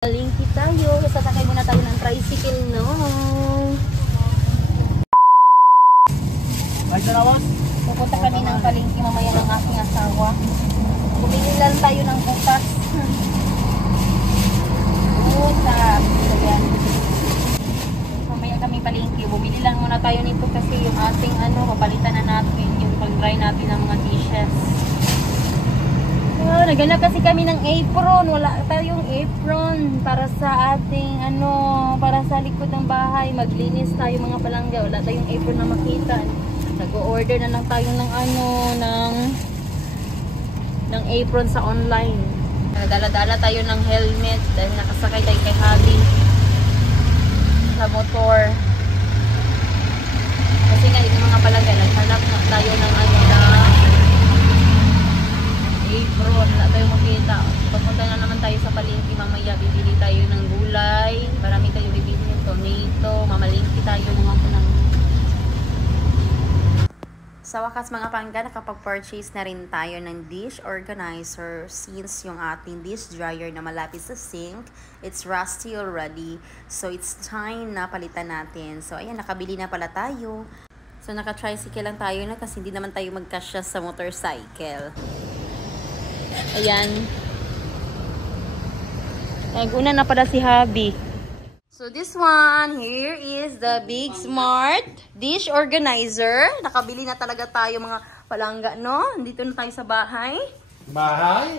Palengke tayo. Sasakay muna tayo ng tricycle, no? Ay, salamat. Pupunta kami ng palengke mamaya ng aking asawa. Bumili lang tayo ng butas. Butas. Ayan. Mamaya kami palengke. Bumili lang muna tayo nito kasi yung ating papalitan na natin. Yung pag-dry natin ng mga dishes. Oh, naghanap kasi kami ng apron. Wala tayong apron para sa ating para sa likod ng bahay. Maglinis tayo mga palangga. Wala tayong apron na makita. Nag-order na lang tayo ng apron sa online. Dala-dala tayo ng helmet dahil nakasakay tayo kay Habi sa motor. Kasi nga ito mga palangga, naghanap na tayo ng apron. Wala tayong makita. Papunta na naman tayo sa palengke mamaya. Bibili tayo ng gulay. Marami tayong bibili ng tomato. Mamalingki tayo mga palangga. Sa wakas mga palangga, nakapag-purchase na rin tayo ng dish organizer since yung ating dish dryer na malapit sa sink, it's rusty already. So it's time na palitan natin. So ayan, nakabili na pala tayo. So naka-tricycle lang tayo na kasi hindi naman tayo magkasya sa motorcycle. Ayan. Nag-una na pala si Habi. So this one, here is the Big Smart Dish Organizer. Nakabili na talaga tayo mga palangga, no? Dito na tayo sa bahay. Bahay?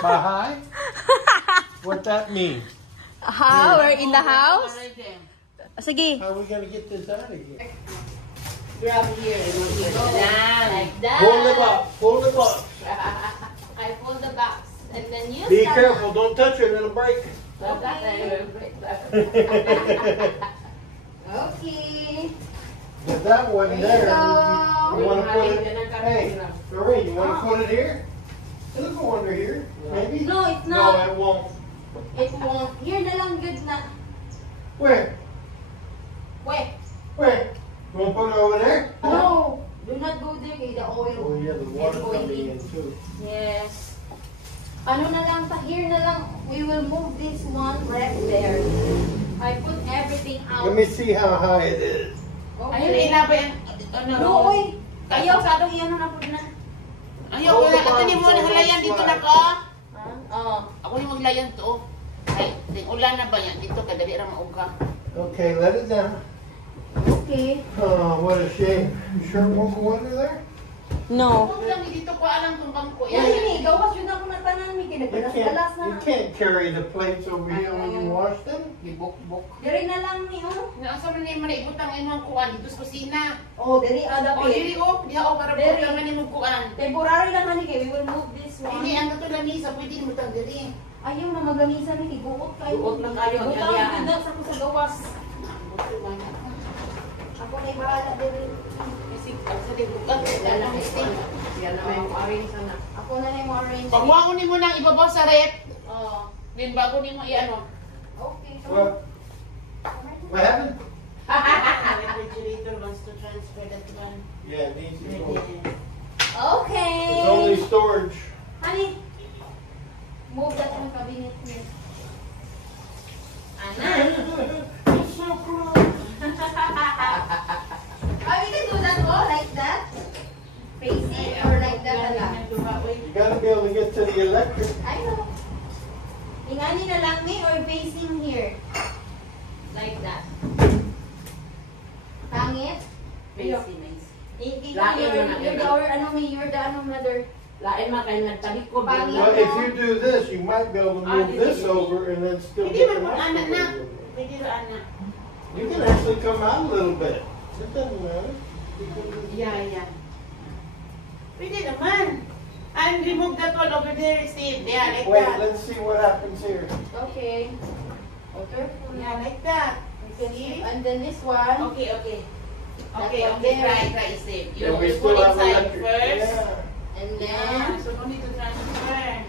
Bahay? What that mean? We're in the house? Sige. How are we gonna get this out of here? Grab here and we'll go Like that. Hold it up. Hold it up. I pull the box. And then you Be careful. Don't touch it. It'll break. Okay. Get that one There you there. go. You want to put it? Hey, Doreen, you want to put it here? It'll go under here. Maybe. No, it's No, not. it won't. It won't. Here na lang good na. Where? Wait. Where? You want to put it over there? No. Do not go there. The oil. Oh yeah, the water coming in too. Yes. Ano na lang, here na lang, we will move this one right there. I put everything out. Let me see how high it is. Ayun, ilaba yan. No, oy. Ayaw sa atong iyan na po na. Ayaw, ito ni mo, halayan dito na ko. Oo. Ako yung maglayan to. Ay, ulan na ba yan? Dito, kadali ra mauga. Okay, let it down. Okay. Oh, what a shame. You sure it won't go under there? No. Huwag lang, dito ko alam kung bangko. Yan ini, gawas yun ako na tanan, may kinagalas na. You can't carry the plates over here when you wash them. Gibok-bok. Diri na lang ni, oh. Asa man ni manibutang imong kuan dito sa kusina. Oh, diri ada O diri o, diha o para Diri. butang man imong kuan. Temporary lang hani kay we will move this one. Hindi ang to lamisa, pwede mo tang diri. Ayaw na magamisa ni guot kayo. Guot lang kayo, Butang kaya. ganda sa ko sa gawas. Ako na bahala diri. Kasi sa dibukan, dala mo steam. Yan na may arrange sana. Ako na yung arrange. Pagwangon nimo nang ibabaw sa rep. Oh. Then bago nimo i-ano. Okay. What happened? Refrigerator wants to transfer that one. Yeah, it needs to go. Okay. It's only storage. Honey, move that in the cabinet here. Ana. It's so close. Oh, we can do that like that? Facing or like that lang? You gotta be able to get to the electric. I know. Ingani na lang me or facing here? Like that. Pangit? Facing nice. You're the mother. Lain man kay nagtalikod. Pangit. Well, if you do this, you might be able to move this over and then still Hindi get the man anak na. microwave. Pwede ra anak. You can actually come out a little bit. It doesn't matter. Yeah. Pwede naman. And remove that one over there, Steve. Yeah, like Wait, that. let's see what happens here. Okay. Okay. Yeah, like that. See? And then this one. Okay. Okay, That one there. try, Steve. Yeah, we You still put have inside electric. first. Yeah. And then, Yeah, so no need to transfer.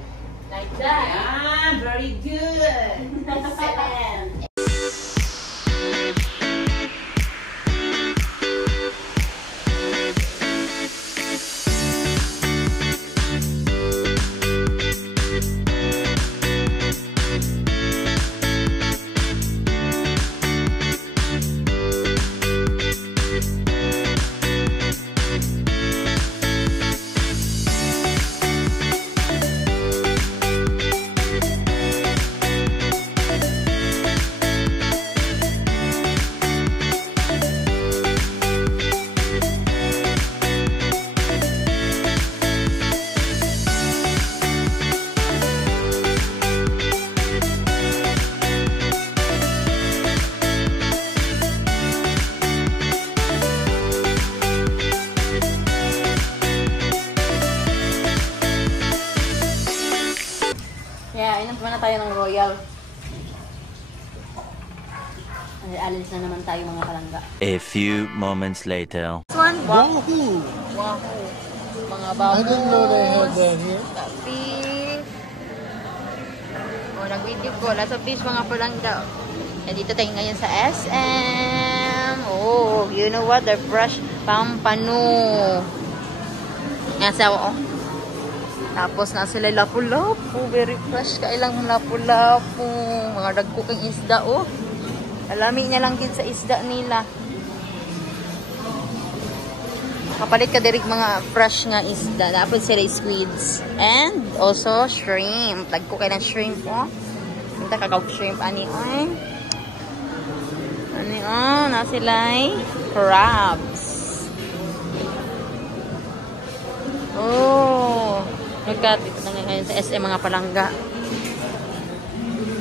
like that. Ah, very good. Excellent. Royal. Alis na naman tayo mga palangga. A few moments later. This one? Wahoo! Wahoo. Mga I bangus. didn't know they had that here. Fish. Oh, nag-video ko. Lots of fish mga palangga. Dito tayo ngayon sa SM. Oh, you know what? They're fresh pampano. Yan sa oh. Tapos na sila lapu-lapu. Very fresh. Kailang lapu-lapu. Mga dagko kang isda oh. Alami niya lang din sa isda nila. Kapalit ka direk mga fresh nga isda. Dapat sila squids. And also shrimp. Dagko kayo ng shrimp oh. Punta kagawag shrimp. Ani ay. Ani oh. Na sila ay crabs. Oh. Nagkatito na ngayon sa SM mga palangga.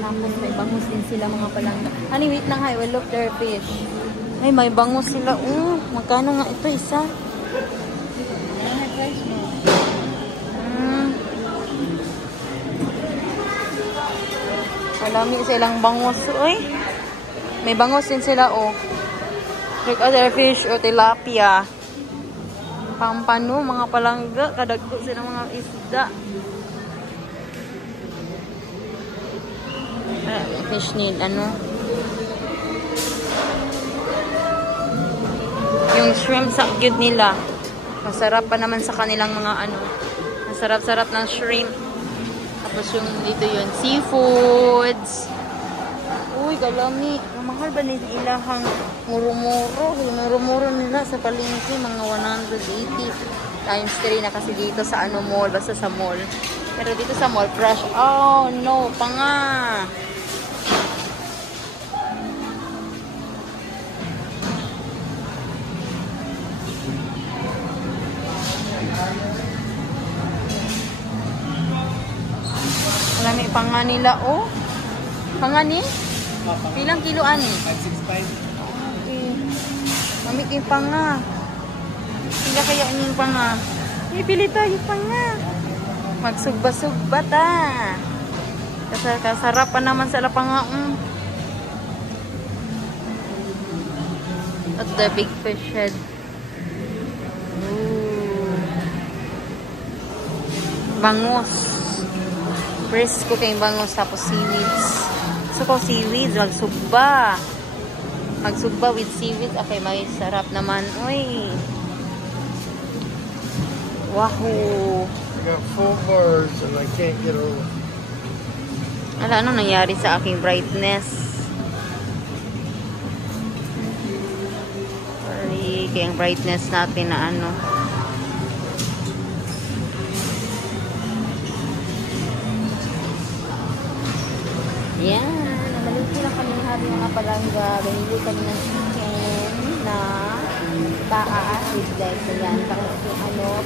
Tapos may bangus din sila mga palangga. Honey, wait lang ha. I will look their fish. Ay, may bangus sila. Oh, magkano nga ito isa? Malami silang bangus. Uy, may bangus din sila oh. Like other fish o tilapia. Pampano, mga palangga. Kadagko sila mga isda. Fish need ano. Yung shrimp sa cute nila. Masarap pa naman sa kanilang mga ano. Masarap-sarap ng shrimp. Tapos yung dito yun, seafoods. Uy, galami. Mahal ba nila ilahang muro-muro? Muro-muro nila sa palengke, mga 180 times 3 na kasi dito sa ano mall, basta sa mall. Pero dito sa mall, fresh. Oh, no, pa nga. Malami pa nga nila, oh. Pa nga ni? Pilang kilo ani? 565. Okay. Mami kayo pa nga. Pila kaya niyo pa nga? Ipili tayo pa nga. Magsugba-sugba ta. Kasarap pa naman sa lapangaon. At the big fish head. Ooh. Bangus. Fresco kayong bangus tapos seaweeds. So ko seaweeds, magsugba. Magsugba with seaweeds. Okay, may sarap naman. Uy. Wahoo. I got full bars and I can't get over. Anong nangyari sa aking brightness? Sorry, kaya ang brightness natin na ano. Yan. Nabaluti lang kami ng habi mga palangga. Binili kami ng chicken na taas with legs. Yan. Tapos yung ano,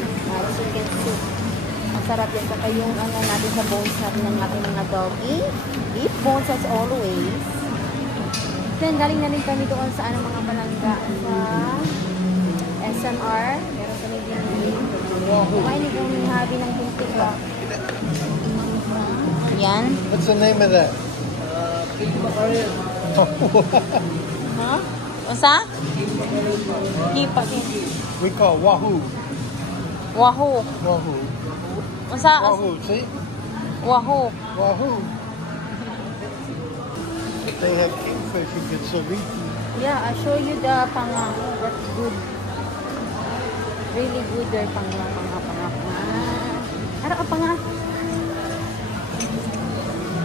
chicken soup. Masarap yan. Saka yung ano natin sa bones natin ng ating mga doggy. Beef bones as always. Then, galing na rin kami doon sa ano mga palangga. Sa SMR. Meron kami din. Kumain din kami habi ng kunting ba. Yan. What's the name of that? Ha? Unsa? Kipa. We call it wahoo. Wahoo. Wahoo. Unsa? Wahoo, see? Wahoo. Wahoo. They have kingfish you can still eat. Yeah, I show you the panga. That's good. Really good there panga. Ano ka panga?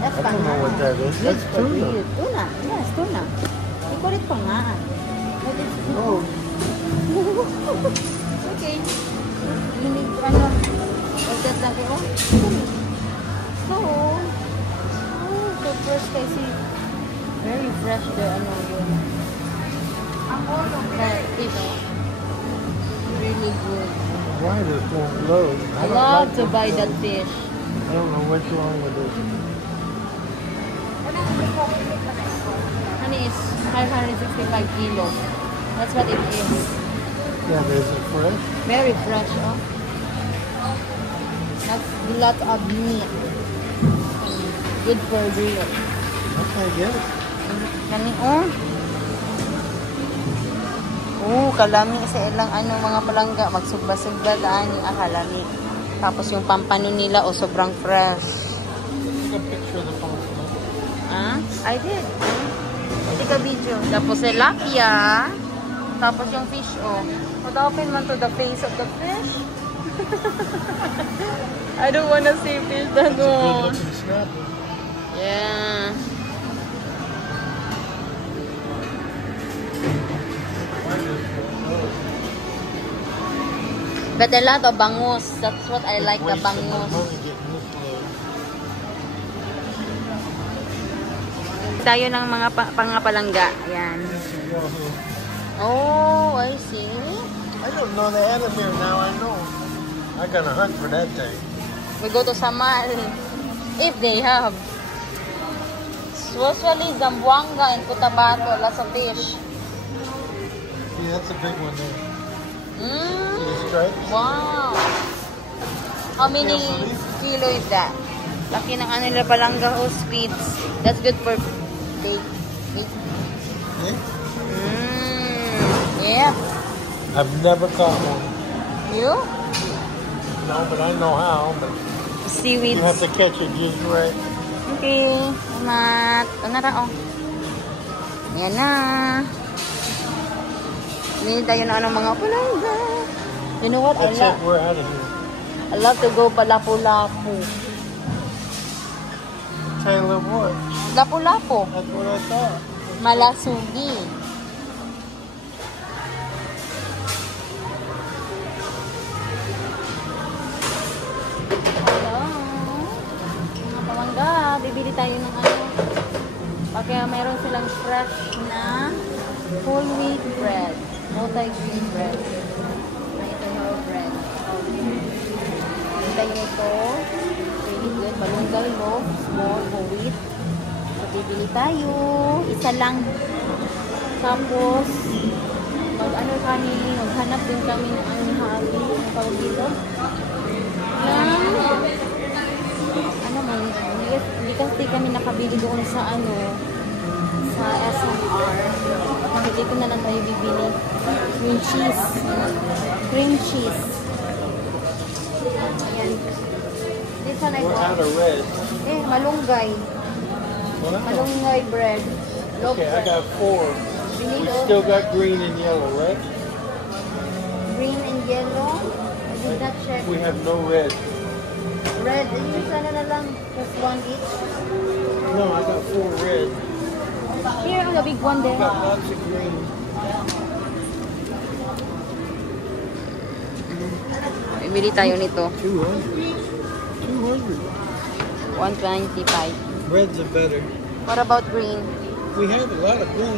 That's I don't know what that is. That's for tuna. you. Tuna. Yes, tuna. You call it panga. But it's Oh, okay. You need ano? Like that lang kayo. So fresh kasi. Very fresh the ano yun. The fish. Really good. why this won't load? I don't love like to this buy stuff. that fish. I don't know what's wrong with this. Honey, it's 565 kilo. That's what it is. Yeah, is it fresh? Very fresh, oh. That's a lot of meat. Good for grill. Okay, good. Gani, oh. Oh, kalami sa ilang mga palangga. Magsugba-sugba daan yung kalami. Tapos yung pampano nila, sobrang fresh. Take a picture of the phone. Ah? I did. Take a video. Tapos tilapia. Tapos yung fish, What happened man to the face of the fish? I don't wanna see fish that one. Yeah. But a lot of bangus. That's what I like, the bangus. Tayo ng mga pangapalangga. Ayan. Oh, I see. I don't know they had them here. Now I know. I gotta hunt for that thing. We go to Samal. If they have. Usually, Zamboanga and Cotabato, lots of fish. Yeah, that's a big one there. Mm. See the stripes? Wow. How many kilo is that? Laki ng nila palangga o speeds. That's good for bake. Yeah? Yeah. I've never caught one. You? No, but I know how. But Seaweeds. you have to catch it just right. Okay. Mat. Ano na Yan na. Hindi tayo na mga palangga. You know what? That's it. We're out of here. I love to go pa Lapu-Lapu. Tail of what? Lapu-Lapu. That's what I thought. Malasugi. Hello. Mga palangga, bibili tayo ng Kaya mayroon silang fresh na whole wheat bread. Multi-grain bread. Ito yung bread. Tayo nito. Really good. Malunggay loaf. Small whole wheat. So, bibili tayo. Isa lang. Tapos, maghanap din kami ng hali. Ang tawag dito. Hindi kasi kami nakabili doon sa sa SMR. Dito na lang tayo bibili. Cream cheese. Cream cheese. Ayan. This one I We're got. out of red. Malunggay. Wow. Malunggay bread. Loaf Okay, I bread. got 4. We We need still got green and yellow, right? green and yellow. I did not check. We have no red. Red. Use na lang. Just one each. No, I got 4 red. Here, the big one there. I got lots of green. Bibili tayo nito. 200. 125. Reds are better. What about green? We have a lot of green.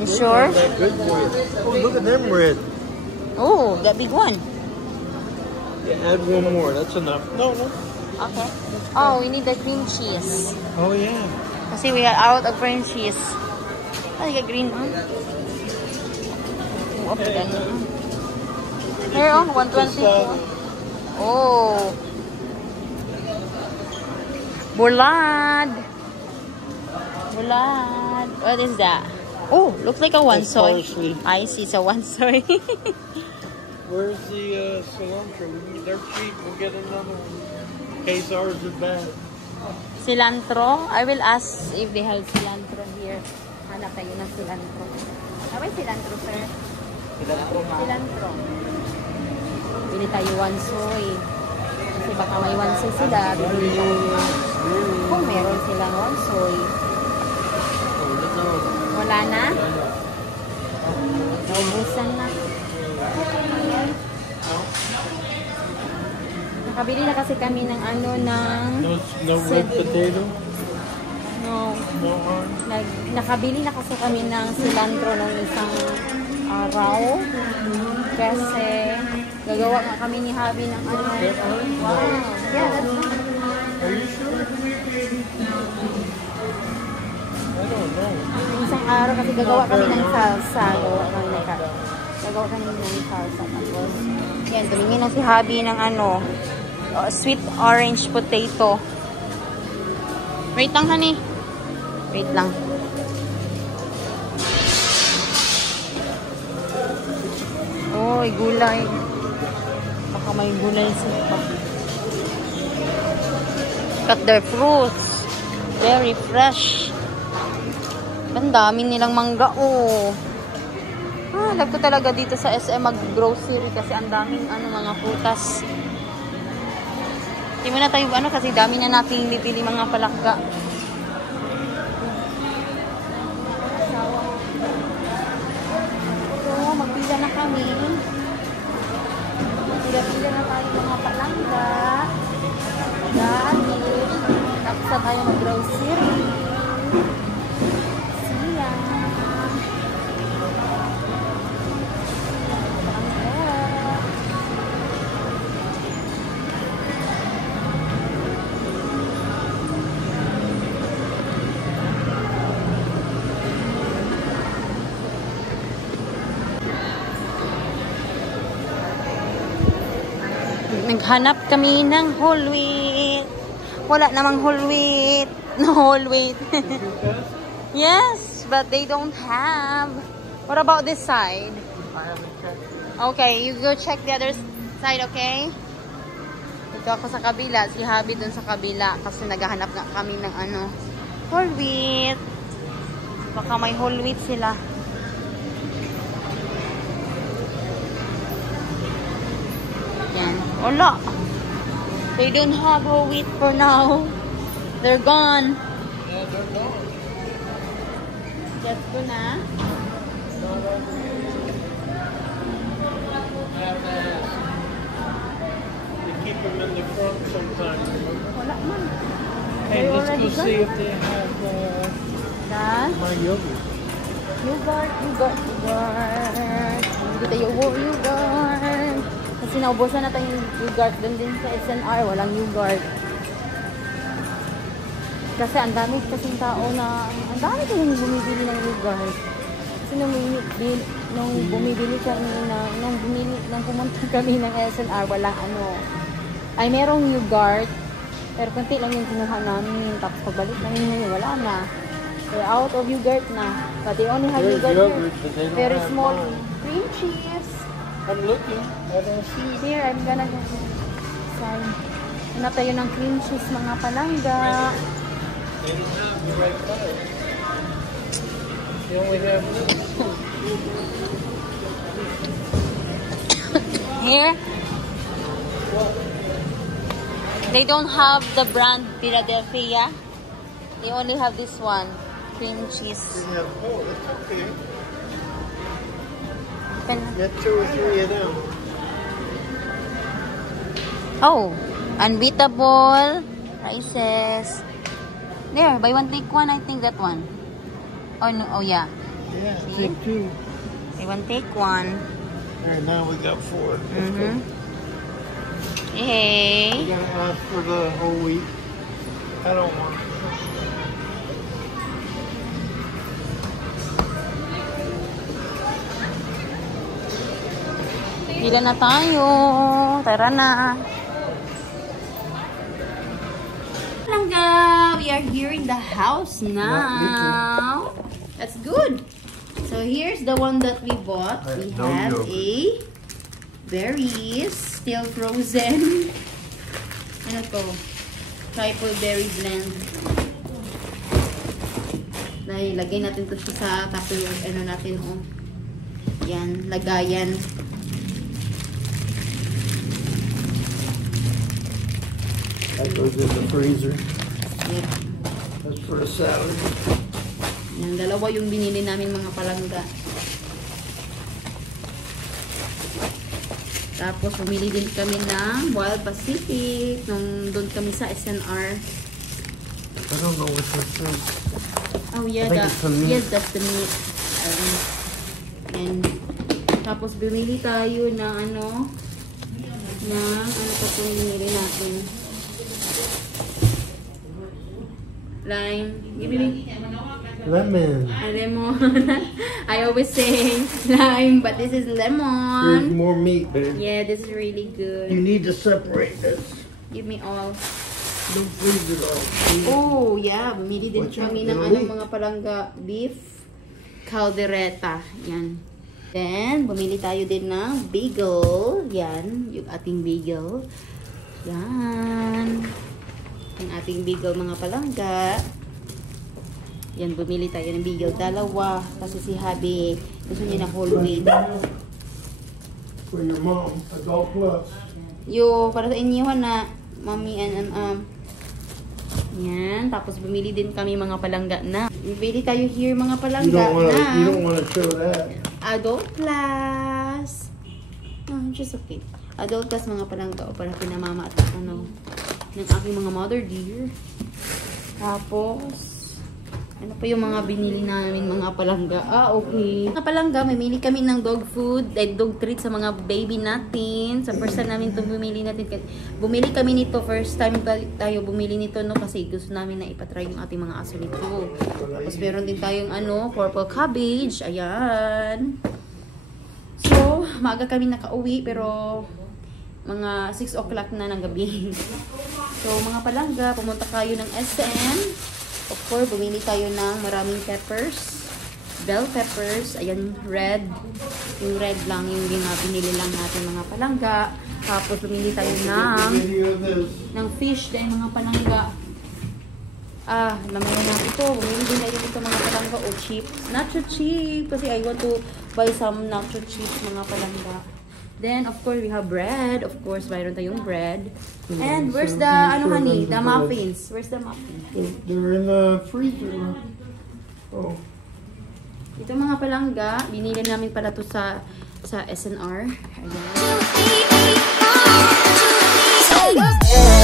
You sure? They're good for you. Oh, look at them red. Oh, that big one. Yeah, add one more. That's enough. No. Okay. Oh, we need the cream cheese. Oh, yeah. Kasi we are out of cream cheese. Ay, ka green one. Oh, okay. Here, 120. Oh. Bulad. What is that? Oh, looks like a one soy. Parsley. I see, so one soy. Where's the cilantro? They're cheap. We'll get another one. In case ours is bad. Cilantro. I will ask if they have cilantro here. Hanap tayo ng cilantro. Ano ba cilantro, sir? Cilantro. Bili tayo one soy. Kasi baka may one soy sila. Bili tayo. Kung meron silang one soy. Wala na? Naubusan na. Nakabili na kasi kami ng No red potato? No. No orange? Nakabili na kasi kami ng cilantro ng isang araw. Kasi gagawa nga kami ni Javi ng Wow. Yeah, that's fine. Are you sure? I don't know. Isang araw kasi gagawa kami ng salsa. Gagawa kami ng salsa. Tapos, yan, tumingin na si Javi ng sweet orange potato. Wait lang, honey. Wait lang. Oy, gulay. Baka may gulay sila. Cut their fruits. Very fresh. Ang dami nilang mangga, oh. Love ko talaga dito sa SM mag-grocery kasi ang daming mga prutas. Hindi mo na tayo kasi dami na natin bibili mga palakga. So, magpila na kami. Pila-pila na tayo mga palakga. Dahil, tapos na tayo mag-grocery. Siya. Naghanap kami ng whole wheat. Wala namang whole wheat. No whole wheat. Yes, but they don't have. What about this side? I haven't checked. Okay, you go check the other side, okay? Ito ako sa kabila. Si Habi dun sa kabila. Kasi naghahanap nga kami ng whole wheat. Baka may whole wheat sila. Wala. They don't have whole wheat for now. They're gone. Yeah, they're gone. Just go na. They keep them in the front sometimes. Wala man. Hey, They're let's go already see gone. if they have Dan? my yogurt. Yogurt. Hindi tayo yogurt. Kasi naubusan na tayong yogurt doon din sa SNR. Walang yogurt. Kasi ang dami kasing tao na ang dami kayong bumibili ng yogurt. Kasi nung bumibili kami nung pumunta kami ng SNR, walang ay merong yogurt. Pero konti lang yung kinuha namin. Tapos pagbalik namin ngayon, wala na. We're out of yogurt na. But they only have There's yogurt yogurt, here. but they don't Very have small mine. cream cheese. I'm looking. I don't see it. Here, I'm gonna go. Sorry. Hanap tayo ng cream cheese, mga palangga. They don't have the right color. They only have this. Here. They don't have the brand Philadelphia. They only have this one. Cream cheese. They have, oh, that's okay. Open. Get 2 or 3 of them. Oh, unbeatable rices. There, buy one take one. I think that one. Oh no, oh yeah. Yeah, See? take 2. Buy one take one. All right, now we got 4. Let's go. We Yay. gotta ask for the whole wheat. I don't want it. Pila na tayo. Tara na. Langga, we are here in the house now. That's good. So here's the one that we bought. We No have yogurt. a berries, still frozen. Ano to? Triple berry blend. Dahil lagay natin to siya sa Tupperware. Ano natin, oh. Yan, lagayan. That goes in the freezer. Yep. That's for a salad. Yan, dalawa yung binili namin mga palangga. Tapos, bumili din kami ng Wild Pacific nung doon kami sa SNR. I don't know what this is. Oh, yeah. I think it's the meat. Yes, that's the meat. And, tapos, bumili tayo ng ano pa itong binili natin? Lime. Give me. Lemon. Lemon. I always say lime, but this is Here's lemon. more meat, babe. Yeah, this is really good. You need to separate this. Give me all. Don't freeze it all. Oh, yeah. Bumili din What's that, kami ng Italy? mga palangga. Beef caldereta. Yan. Then, bumili tayo din ng bagel. Yan. Yung ating bagel. Yan. Yung ating bagel mga palangga. Yan, bumili tayo ng bagel. Dalawa. Kasi si Habi, gusto niya na whole wheat. For your mom, adult plus. Para sa inyo na, mommy and yan. Tapos bumili din kami mga palangga na. Bumili tayo here mga palangga You don't na want to show that. adult class. Just okay. Adult class mga palangga o para pinamama at ng aking mga mother dear. Tapos ano pa yung mga binili namin mga palangga? Okay. Mga palangga, mamili kami ng dog food, dog treat sa mga baby natin. Sa first time namin itong bumili natin. Bumili kami nito, first time tayo bumili nito, no, kasi gusto namin na ipatry yung ating mga aso nito. Tapos meron din tayong purple cabbage. Ayan. So, maaga kami nakauwi, pero mga 6 o'clock na ng gabi. So, mga palangga, pumunta kayo ng SM. Of course, bumili tayo ng maraming peppers. Bell peppers. Ayan, red. Yung red lang yung binili lang natin mga palangga. Tapos, bumili tayo ng fish din mga palangga. Naman na ito. Bumili din tayo dito mga palangga. O cheap. Nacho cheap. Kasi I want to buy some nacho cheap mga palangga. Then, of course, we have bread. Of course, mayroon tayong bread. And where's the, honey? The muffins. Where's the muffins? They're in the freezer. Oh. Ito mga palangga, binili namin pala to sa SNR. Ayan.